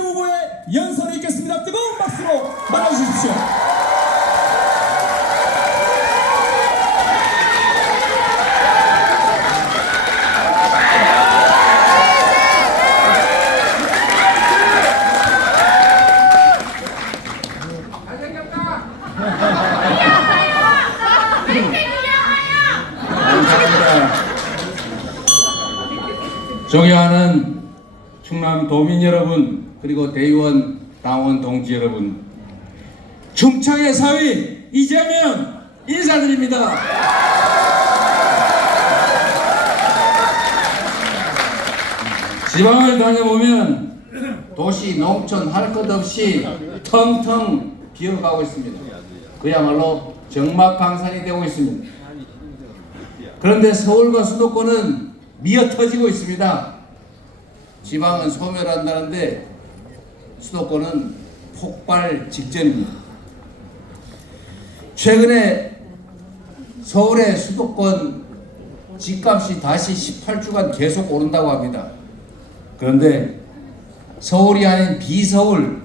이재명 후보의 연설이 있겠습니다. 뜨거운 박수로 맞아주십시오. 존경하는 충남 도민 여러분, 그리고 대의원 당원 동지 여러분, 충청의 사위 이재명 인사드립니다. 지방을 다녀보면 도시, 농촌 할 것 없이 텅텅 비어가고 있습니다. 그야말로 적막강산이 되고 있습니다. 그런데 서울과 수도권은 미어터지고 있습니다. 지방은 소멸한다는데 수도권은 폭발 직전입니다. 최근에 서울의 수도권 집값이 다시 18주간 계속 오른다고 합니다. 그런데 서울이 아닌 비서울,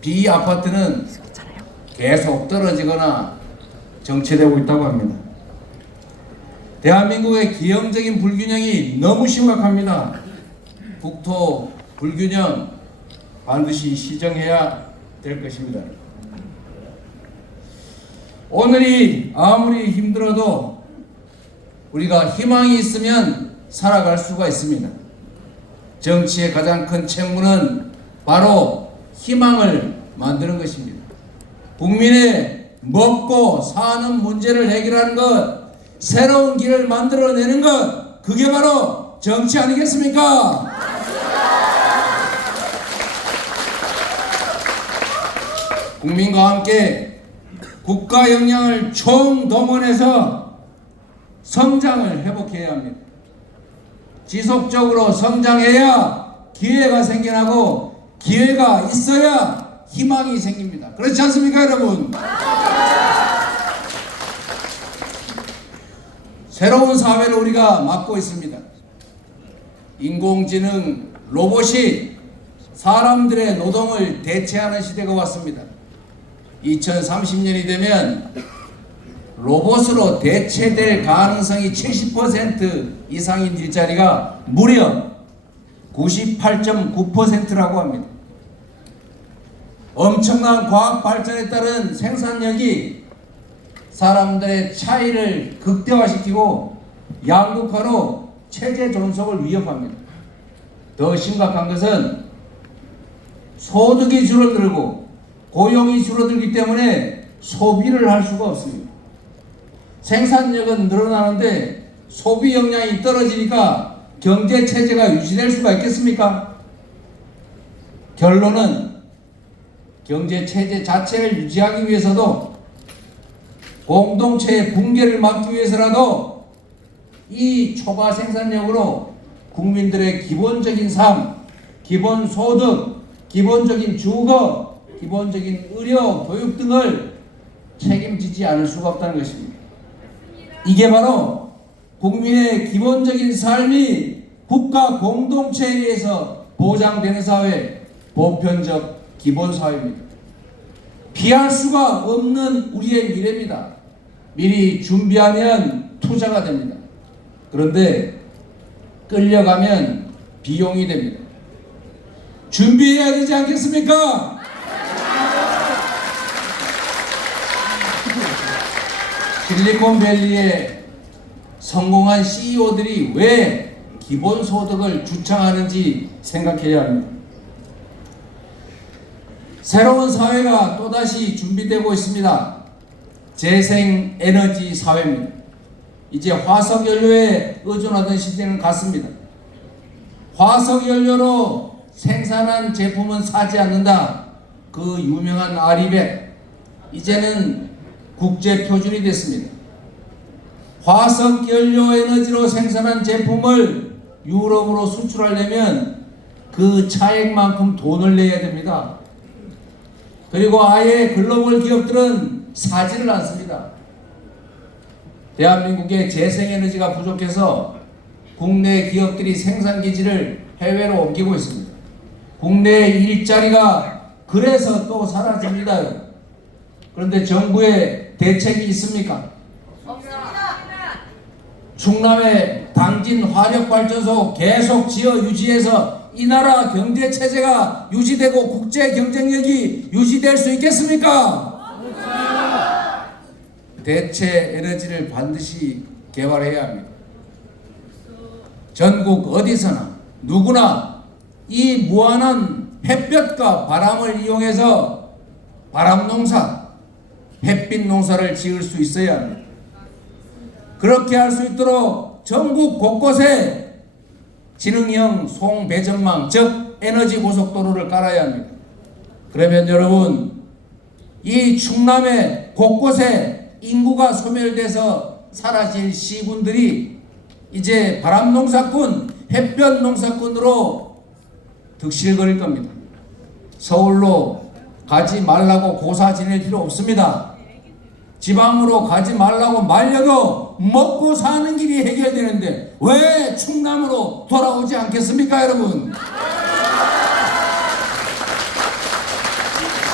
비아파트는 계속 떨어지거나 정체되고 있다고 합니다. 대한민국의 기형적인 불균형이 너무 심각합니다. 국토 불균형 반드시 시정해야 될 것입니다. 오늘이 아무리 힘들어도 우리가 희망이 있으면 살아갈 수가 있습니다. 정치의 가장 큰 책무는 바로 희망을 만드는 것입니다. 국민의 먹고 사는 문제를 해결하는 것, 새로운 길을 만들어내는 것, 그게 바로 정치 아니겠습니까? 국민과 함께 국가 역량을 총동원해서 성장을 회복해야 합니다. 지속적으로 성장해야 기회가 생겨나고, 기회가 있어야 희망이 생깁니다. 그렇지 않습니까, 여러분? 새로운 사회를 우리가 맞고 있습니다. 인공지능, 로봇이 사람들의 노동을 대체하는 시대가 왔습니다. 2030년이 되면 로봇으로 대체될 가능성이 70% 이상인 일자리가 무려 98.9%라고 합니다. 엄청난 과학 발전에 따른 생산력이 사람들의 차이를 극대화시키고 양극화로 체제 존속을 위협합니다. 더 심각한 것은 소득이 줄어들고 고용이 줄어들기 때문에 소비를 할 수가 없습니다. 생산력은 늘어나는데 소비 역량이 떨어지니까 경제 체제가 유지될 수가 있겠습니까? 결론은 경제 체제 자체를 유지하기 위해서도, 공동체의 붕괴를 막기 위해서라도 이 초과 생산력으로 국민들의 기본적인 삶, 기본 소득, 기본적인 주거, 기본적인 의료, 교육 등을 책임지지 않을 수가 없다는 것입니다. 이게 바로 국민의 기본적인 삶이 국가 공동체에 의해서 보장되는 사회, 보편적 기본사회입니다. 피할 수가 없는 우리의 미래입니다. 미리 준비하면 투자가 됩니다. 그런데 끌려가면 비용이 됩니다. 준비해야 되지 않겠습니까? 실리콘밸리의 성공한 CEO들이 왜 기본소득을 주창하는지 생각해야 합니다. 새로운 사회가 또다시 준비되고 있습니다. 재생에너지 사회입니다. 이제 화석연료에 의존하던 시대는 갔습니다. 화석연료로 생산한 제품은 사지 않는다. 그 유명한 아리백, 이제는 국제표준이 됐습니다. 화석연료 에너지로 생산한 제품을 유럽으로 수출하려면 그 차액만큼 돈을 내야 됩니다. 그리고 아예 글로벌 기업들은 사지를 않습니다. 대한민국의 재생에너지가 부족해서 국내 기업들이 생산기지를 해외로 옮기고 있습니다. 국내 일자리가 그래서 또 사라집니다. 그런데 정부의 대책이 있습니까? 충남의 당진 화력발전소 계속 지어 유지해서 이 나라 경제 체제가 유지되고 국제 경쟁력이 유지될 수 있겠습니까? 대체 에너지를 반드시 개발해야 합니다. 전국 어디서나 누구나 이 무한한 햇볕과 바람을 이용해서 바람 농사, 햇빛 농사를 지을 수 있어야 합니다. 그렇게 할 수 있도록 전국 곳곳에 지능형 송배전망, 즉 에너지 고속도로를 깔아야 합니다. 그러면 여러분, 이 충남의 곳곳에 인구가 소멸돼서 사라질 시군들이 이제 바람 농사꾼, 햇볕 농사꾼으로 득실거릴 겁니다. 서울로 가지 말라고 고사 지낼 필요 없습니다. 지방으로 가지 말라고 말려도 먹고 사는 길이 해결되는데 왜 충남으로 돌아오지 않겠습니까, 여러분?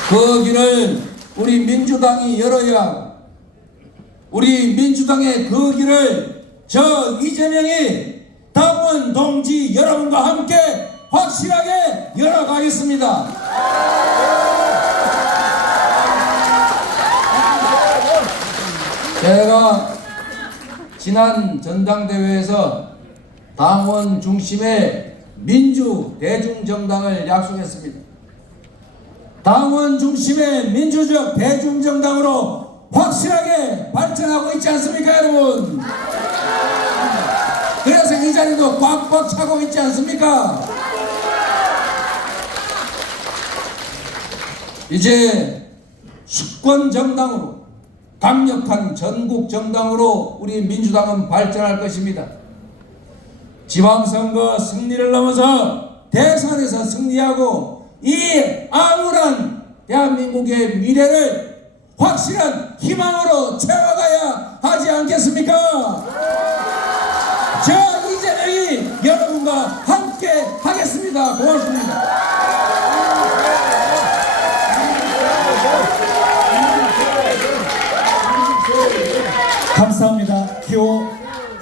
그 길을 우리 민주당이 열어야 하고, 우리 민주당의 그 길을 저 이재명이 당원 동지 여러분과 함께 확실하게 열어가겠습니다. 제가 지난 전당대회에서 당원 중심의 민주 대중정당을 약속했습니다. 당원 중심의 민주적 대중정당으로 확실하게 발전하고 있지 않습니까, 여러분? 그래서 이 자리도 꽉꽉 차고 있지 않습니까? 이제 수권정당으로, 강력한 전국정당으로 우리 민주당은 발전할 것입니다. 지방선거 승리를 넘어서 대선에서 승리하고 이 암울한 대한민국의 미래를 확실한 희망으로 채워가야 하지 않겠습니까? 저 이재명이 여러분과 함께 하겠습니다. 고맙습니다. 감사합니다. 기호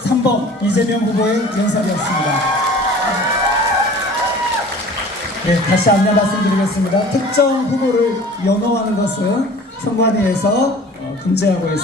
3번 이재명 후보의 연설이었습니다. 네, 다시 안내 말씀드리겠습니다. 특정 후보를 연호하는 것은 선관위에서 금지하고 있습니다.